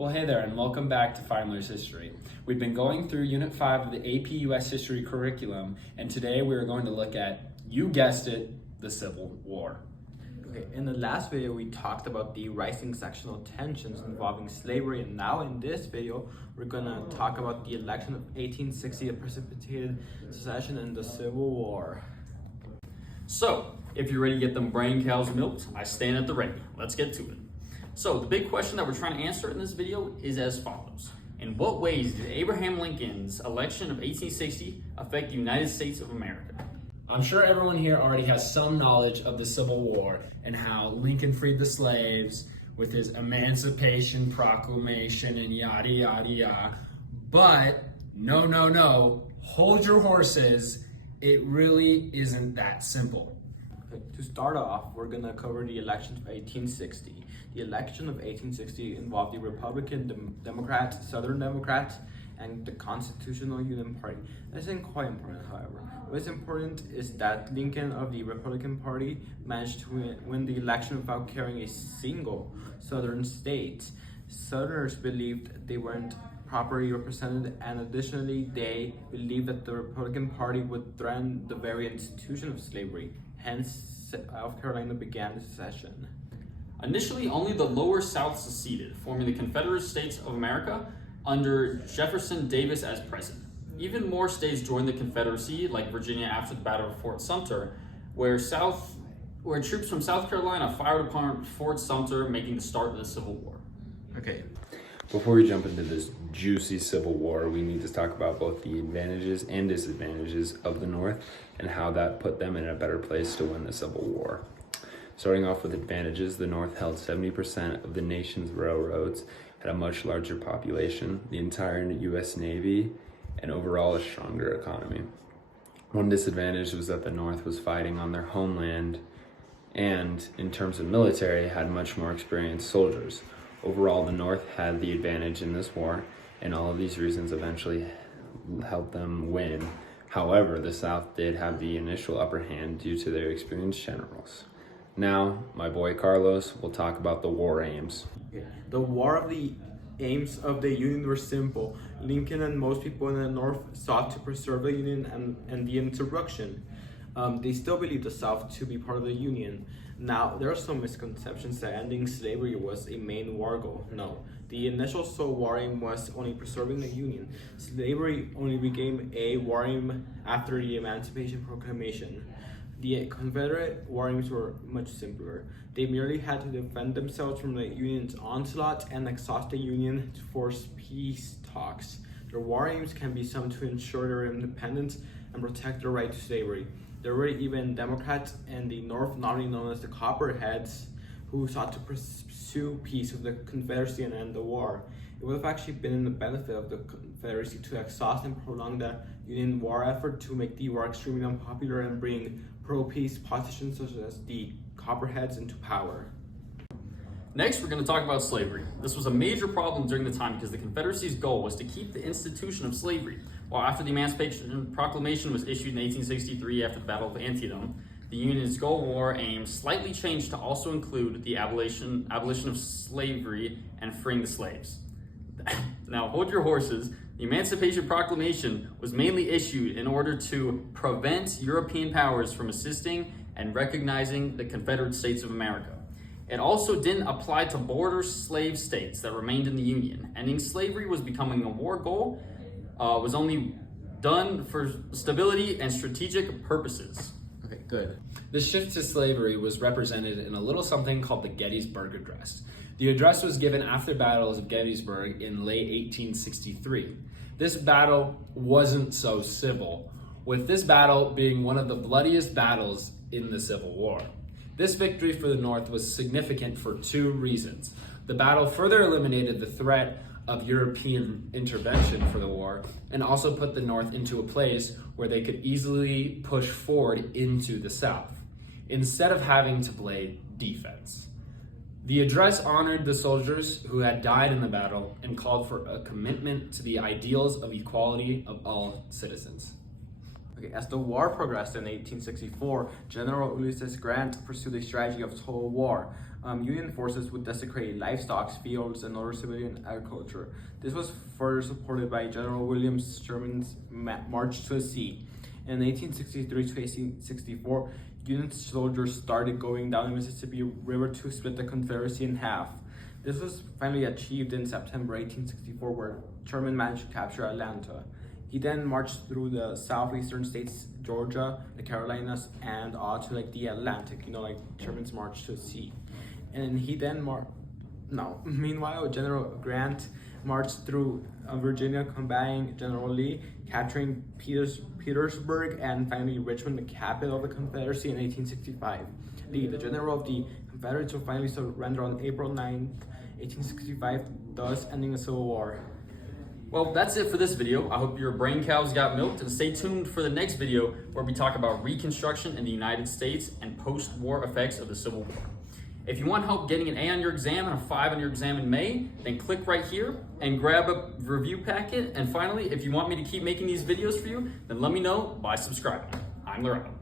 Well, hey there, and welcome back to Heimler's History. We've been going through Unit 5 of the APUS History curriculum, and today we are going to look at, you guessed it, the Civil War. Okay, in the last video, we talked about the rising sectional tensions involving slavery, and now in this video, we're gonna talk about the election of 1860 that precipitated secession and the Civil War. So, if you're ready to get them brain cows milked, I stand at the ready. Let's get to it. So, the big question that we're trying to answer in this video is as follows. In what ways did Abraham Lincoln's election of 1860 affect the United States of America? I'm sure everyone here already has some knowledge of the Civil War and how Lincoln freed the slaves with his Emancipation Proclamation and yada yada yada. But no, hold your horses. It really isn't that simple. Okay, to start off, we're gonna cover the election of 1860. The election of 1860 involved the Republican, Democrats, Southern Democrats, and the Constitutional Union Party. That isn't quite important, however. What's important is that Lincoln of the Republican Party managed to win the election without carrying a single Southern state. Southerners believed they weren't properly represented, and additionally, they believed that the Republican Party would threaten the very institution of slavery. Hence, South Carolina began the secession. Initially, only the Lower South seceded, forming the Confederate States of America under Jefferson Davis as president. Even more states joined the Confederacy, like Virginia after the Battle of Fort Sumter, where troops from South Carolina fired upon Fort Sumter, making the start of the Civil War. Okay, before we jump into this juicy Civil War, we need to talk about both the advantages and disadvantages of the North and how that put them in a better place to win the Civil War. Starting off with advantages, the North held 70% of the nation's railroads, had a much larger population, the entire U.S. Navy, and overall a stronger economy. One disadvantage was that the North was fighting on their homeland and, in terms of military, had much more experienced soldiers. Overall, the North had the advantage in this war, and all of these reasons eventually helped them win. However, the South did have the initial upper hand due to their experienced generals. Now, my boy Carlos will talk about the war aims. The war of the aims of the Union were simple. Lincoln and most people in the North sought to preserve the Union and the insurrection. They still believed the South to be part of the Union. Now, there are some misconceptions that ending slavery was a main war goal. No, the initial sole war aim was only preserving the Union. Slavery only became a war aim after the Emancipation Proclamation. The Confederate war aims were much simpler. They merely had to defend themselves from the Union's onslaught and exhaust the Union to force peace talks. Their war aims can be summed to ensure their independence and protect their right to slavery. There were even Democrats in the North, normally known as the Copperheads, who sought to pursue peace with the Confederacy and end the war. It would have actually been in the benefit of the Confederacy to exhaust and prolong the Union war effort to make the war extremely unpopular and bring pro-peace politicians such as the Copperheads into power. Next, we're going to talk about slavery. This was a major problem during the time because the Confederacy's goal was to keep the institution of slavery. While after the Emancipation Proclamation was issued in 1863 after the Battle of Antietam, the Union's goal war aim slightly changed to also include the abolition of slavery and freeing the slaves. Now, hold your horses. The Emancipation Proclamation was mainly issued in order to prevent European powers from assisting and recognizing the Confederate States of America. It also didn't apply to border slave states that remained in the Union. Ending slavery was becoming a war goal, was only done for stability and strategic purposes. Okay, good. The shift to slavery was represented in a little something called the Gettysburg Address. The address was given after battles of Gettysburg in late 1863. This battle wasn't so civil, with this battle being one of the bloodiest battles in the Civil War. This victory for the North was significant for two reasons. The battle further eliminated the threat of European intervention for the war and also put the North into a place where they could easily push forward into the South, instead of having to play defense. The address honored the soldiers who had died in the battle and called for a commitment to the ideals of equality of all citizens. Okay, as the war progressed in 1864, General Ulysses Grant pursued a strategy of total war. Union forces would desecrate livestock, fields, and other civilian agriculture. This was further supported by General William Sherman's March to the Sea. In 1863 to 1864, Union soldiers started going down the Mississippi River to split the Confederacy in half. This was finally achieved in September 1864, where Sherman managed to capture Atlanta. He then marched through the southeastern states, Georgia, the Carolinas, and to like the Atlantic, like Sherman's march to the sea. And he then meanwhile, General Grant marched through Virginia, combating General Lee, capturing Petersburg, and finally Richmond, the capital of the Confederacy, in 1865. Lee, the general of the Confederates, will finally surrender on April 9, 1865, thus ending the Civil War. Well, that's it for this video. I hope your brain cows got milked, and stay tuned for the next video where we talk about Reconstruction in the United States and post-war effects of the Civil War. If you want help getting an A on your exam and a 5 on your exam in May, then click right here and grab a review packet. And finally, if you want me to keep making these videos for you, then let me know by subscribing. Heimler out.